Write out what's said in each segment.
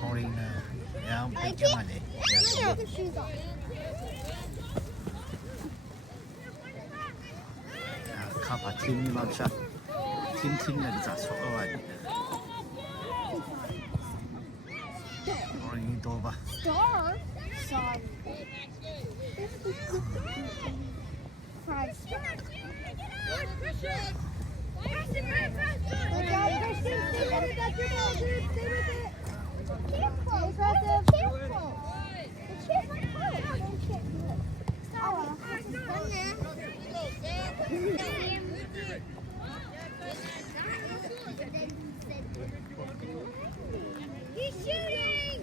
Paulina, yeah, big money. Kappa team matcha. Team like that so alright. Paulina Dova. Star? Sorry. Five stars. Good job, Christian. Stay with it. That's your ball, dude. Stay with it. Careful. Impressive. Careful. It's your fault. Don't get good. Oh, he's shooting!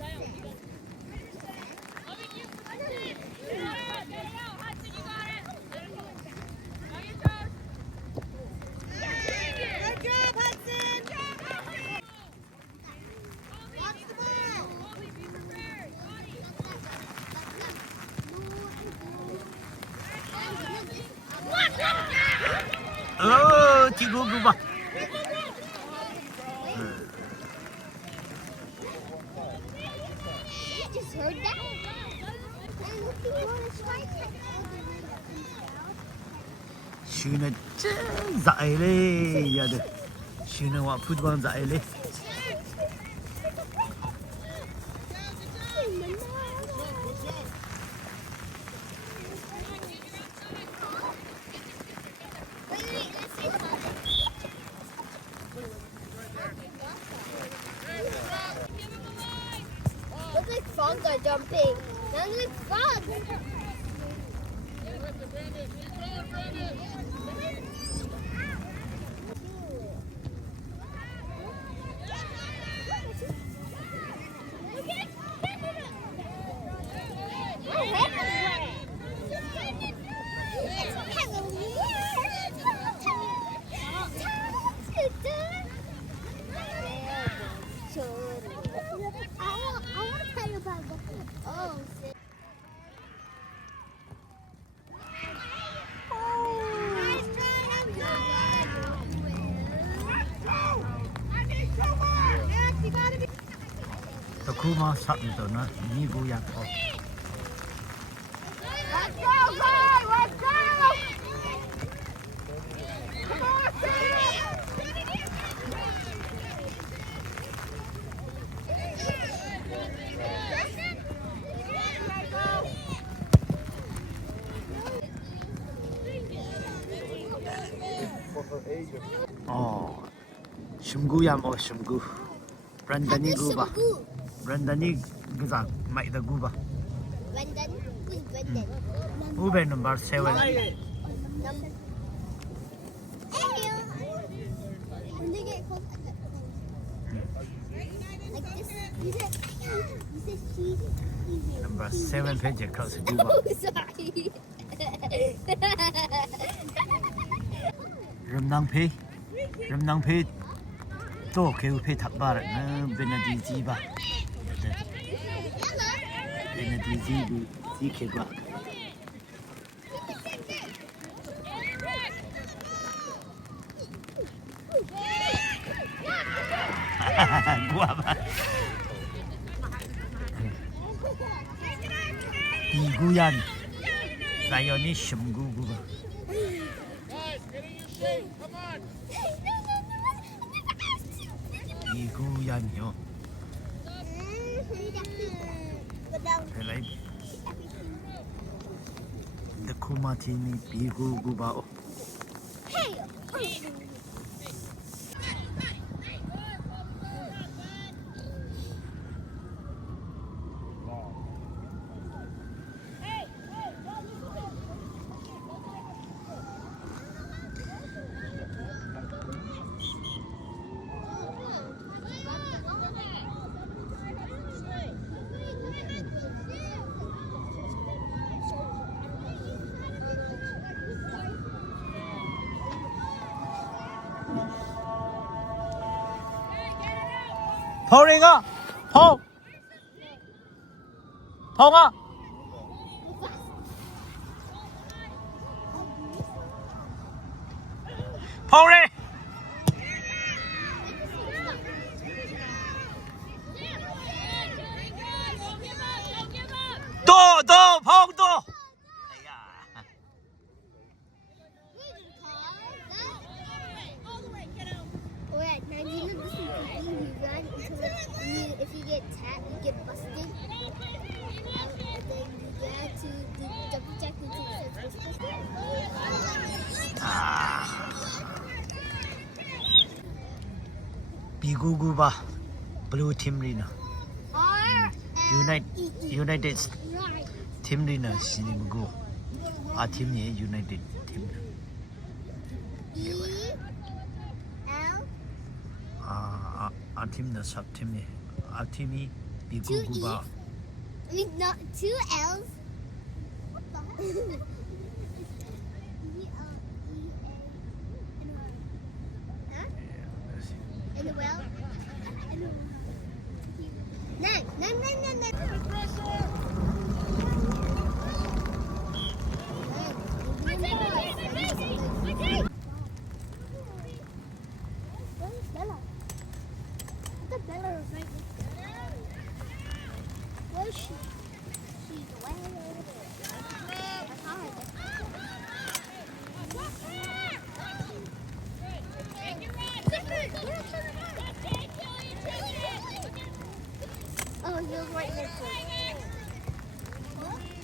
Good job, Hudson! Watch the ball! Oh, chị go go back. You just heard that? And look, you want to strike it. Shuna dạy đi, giờ được. Shuna what football dạy đi. Looks like frogs are jumping. That looks like frogs. The Kuma something to nó như cô giặc thôi. Let's go, guys! Let's go! Come on, Oh, Shumguyam or Shumgu. Brandani Guba. Brandani Gazak, Mike the Guba. Brendan? Who's Brendan? Ube number 7. Number. When they get close, I get close. Like this. You said she. Number 7 page across Guba. Oh, sorry. Ramnang Pay. To kêu pay thập ba rồi nó bên là gì ba. Bên là gì kêu ba. Guapa. Iguyan. Saya ni Shumgu Guba. Iguyan yo. Lại the Kumati ni Bigu Guba. Paulina, Paul. Paul. Paul. run until if you get tapped, you get busted. And then you get to do jumping jack until it says whisper. 비구구바 블루 팀 리너 R 유나이티드 팀 리너 시니무고 아 팀이 유나이티드 팀 E L 아 팀의 삽 팀이 아 팀이 비구구바 I mean not 2 L's. What the heck? In the well? No. Where's Bella? I thought Bella was right there. Where is she? She's way over there. I saw her. Oh, he was right next to it.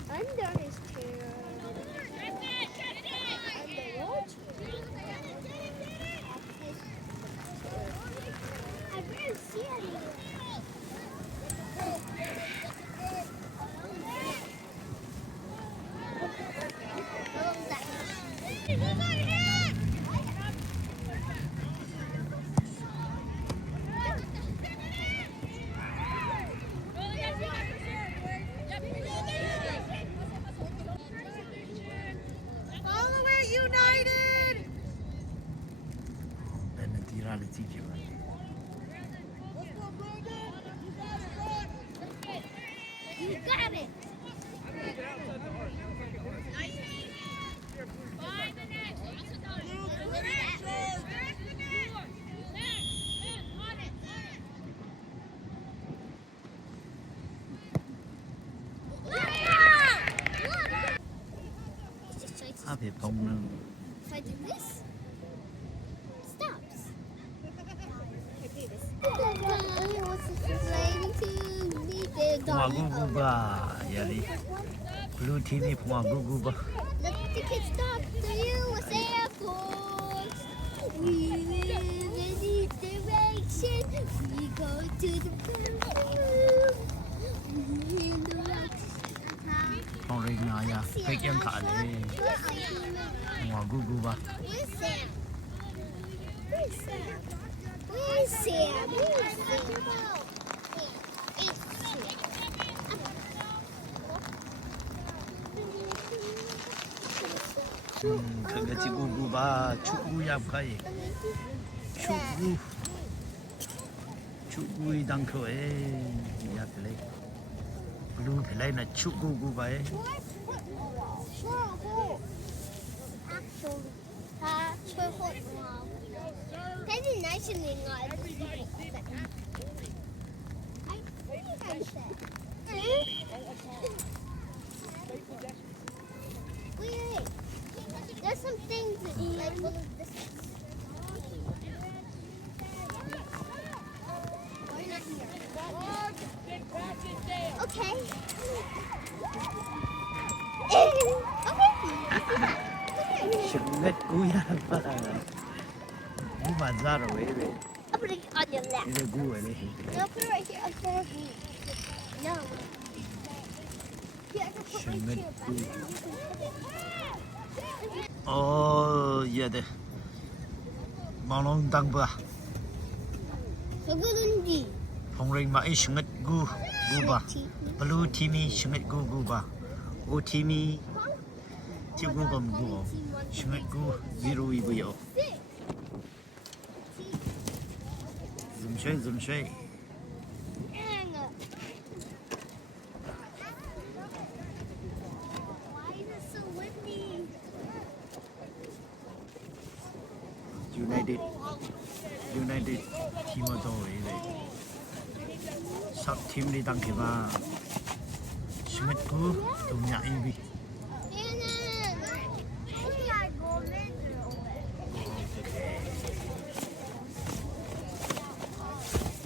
Under his chair. Under your chair. I didn't see anyone. Follow it, United! 베네티라를 지키고 You got it. 앞에 볶는 If I do this, it stops. I do this. 봉화구구바 야리 블루 팀이 봉화구구바 Let the kids stop the USA Force. We live in each direction. We go to the moon. We in the rocks. 봉랭아야 백연카네 봉화구구바 Where's Sam? Where's Sam? Where's Sam? Where's Sam? 그거지 구구바 축구야가이 축구이 당커에 야플레 블루 플레이나 축구구바에 Penny nice and in Wait. There's some things that like one of this. We're not here. Okay. 싱긋구야바 무만자로 왜래 I'll put it on your lap. 이래 구애래 No, put it right here. I'll put it here. No. Here, I can put right here. 얘들 망롱당바 누구든지. 봉랭마이 싱긋구구바 블루 팀이 싱긋구구바 오 팀이 티구검구 싱긋구 위로 이브요 좀쉐 Why is it so windy? 유나이티드 팀어도 이래 삽팀리 당기바 싱긋구 동야 이비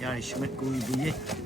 Gary Schmidt, Gui Bouye.